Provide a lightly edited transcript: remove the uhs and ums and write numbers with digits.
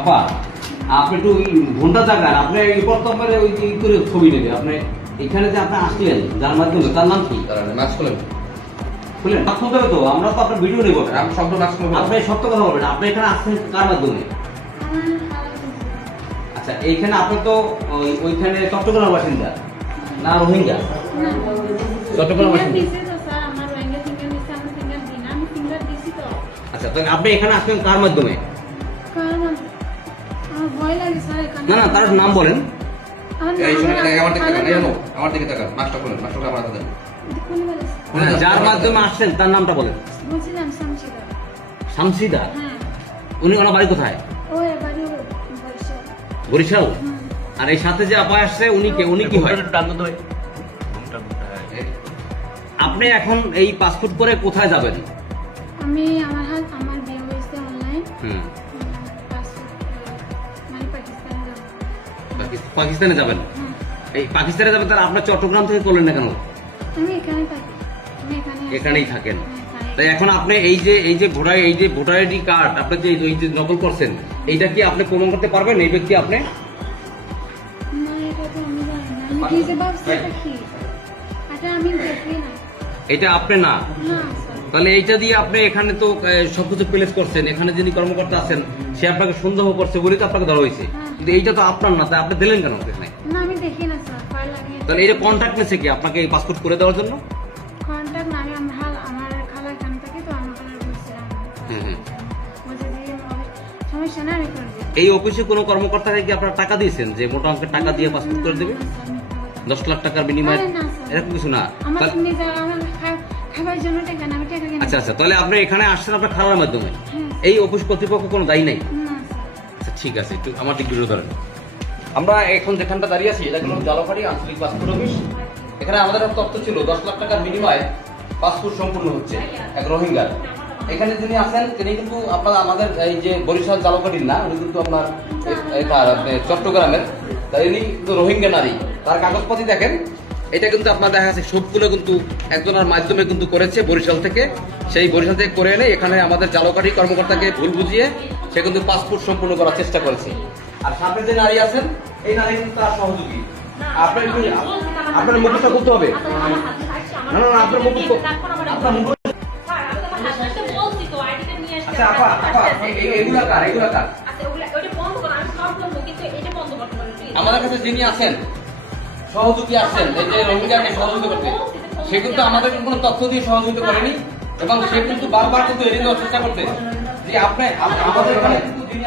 আপা আপনি একটু ঘন্টা জাগান, আপনি এই প্রথমবারে ওই যে করে ছবি নেবে। আপনি এখানে যে আপনি আসলেন যার মাধ্যমে, তার নাম কি? নাচ খুলেন খুলেন নাচ খুলতে হবে তো, আমরা তো আপনার ভিডিও নেবো। আমি শব্দ নাচ খুলবো। আপনি সত্য কথা বলবেন, আপনি এখানে আসছেন কার মাধ্যমে? আচ্ছা এইখানে আপনি তো ওইখানে চট্টগ্রাম বাসিন্দা না রোহিঙ্গা? চট্টগ্রাম বাসিন্দা। আচ্ছা তাহলে আপনি এখানে আসছেন কার মাধ্যমে? না না, তার নাম বলেন। এই শুনে আমার দিকে তাকান, এই হলো আমার দিকে তাকান, নাচটা খুলেন, নাচটা আমার হাতে দেন। যার মাধ্যমে আসছেন তার নামটা বলেন। শামসিদা। উনি ওনার বাড়ি কোথায়? বরিশাল। আর এই সাথে যে আপা আসছে উনি কে? উনি কি হয়? আপনি এখন এই পাসপোর্ট করে কোথায় যাবেন? আমি আমার বিয়ে হয়েছে অনলাইন। পাকিস্তানে যাবেন? এই পাকিস্তানে যাবেন, তাহলে আপনার চট্টগ্রাম থেকে করলেন না কেন? আমি এখানে থাকি, আমি এখানেই থাকেন। তাই এখন আপনি এই যে ভোটার আইডি কার্ড আপনি যে এই যে নকল করছেন, এইটা কি আপনি প্রমাণ করতে পারবেন এই ব্যক্তি আপনি? না, এটা তো আমি জানি না। আমি কি যে ভাবছি এটা কি? এটা আমি দেখি না। এটা আপনি না? না স্যার। তাহলে এইটা দিয়ে আপনি এখানে তো সবকিছু প্লেস করছেন, এখানে যিনি কর্মকর্তা আছেন সে আপনাকে সন্দেহ করছে বলেই তো আপনাকে ধরা হয়েছে। কিন্তু এইটা তো আপনার না, তাই আপনি দিলেন কেন এখানে? না, আমি দেখি না স্যার। ফাইল লাগিয়ে। তাহলে এই যে কন্ট্যাক্ট নিয়েছে কি আপনাকে এই পাসপোর্ট করে দেওয়ার জন্য? কন্টাক্ট না, আমি আমার খালা এখানে থাকে তো আমার খালার বলছিলাম। বলছে যে সমস্যা না, আমি করে দিই। এই অফিসে কোনো কর্মকর্তাকে কি আপনারা টাকা দিয়েছেন যে মোটা অঙ্কের টাকা দিয়ে পাসপোর্ট করে দেবে? 10 লাখ টাকার বিনিময়ে আরে না স্যার। এরকম কিছু না। আমার তাহলে- নিজে আমার খাবার জন্য টাকা না, আমি টাকা কিনে। আচ্ছা আচ্ছা, তাহলে আপনি এখানে আসছেন আপনার খালার মাধ্যমে। হ্যাঁ। এই অফিস কর্তৃপক্ষ কোনো দায়ী নাই? না স্যার। আচ্ছা ঠিক আছে, একটু আমার দিক বিরোধ ধরেন। আমরা এখন যেখানটা দাঁড়িয়ে আছি এটা হলো জালাপাড়ি আঞ্চলিক পাসপোর্ট অফিস। এখানে আমাদের একটা তথ্য ছিল 10 লাখ টাকার বিনিময়ে পাসপোর্ট সম্পূর্ণ হচ্ছে এক রোহিঙ্গার। এখানে যিনি আছেন তিনি কিন্তু আপনার আমাদের এই যে বরিশাল জালাপাড়ির না, উনি কিন্তু আপনার এটা চট্টগ্রামের। তাই ইনি কিন্তু রোহিঙ্গা নারী। তার কাগজপত্র দেখেন, এটা কিন্তু আপনার দেখা যাচ্ছে সবগুলো কিন্তু একজনের মাধ্যমে কিন্তু করেছে বরিশাল থেকে। সেই বরিশাল থেকে করে এনে এখানে আমাদের জালকাঠি কর্মকর্তাকে ভুল বুঝিয়ে সে কিন্তু পাসপোর্ট সম্পূর্ণ করার চেষ্টা করেছে। আর সামনে যে নারী আছেন এই নারী কিন্তু তার সহযোগী। আপনার মুখটা করতে হবে। না না আপনার মুখ আপনার মুখ। আচ্ছা আপা আপা এগুলা কার? এগুলা কার? আমাদের কাছে যিনি আছেন সহযোগী আসছেন, এই যে রোহিঙ্গাকে সহযোগিতা করতে, সে কিন্তু আমাদের কোনো তথ্য দিয়ে সহযোগিতা করেনি এবং সে কিন্তু বারবার কিন্তু এড়িয়ে দেওয়ার চেষ্টা করতে যে আপনি আমাদের এখানে কিন্তু যিনি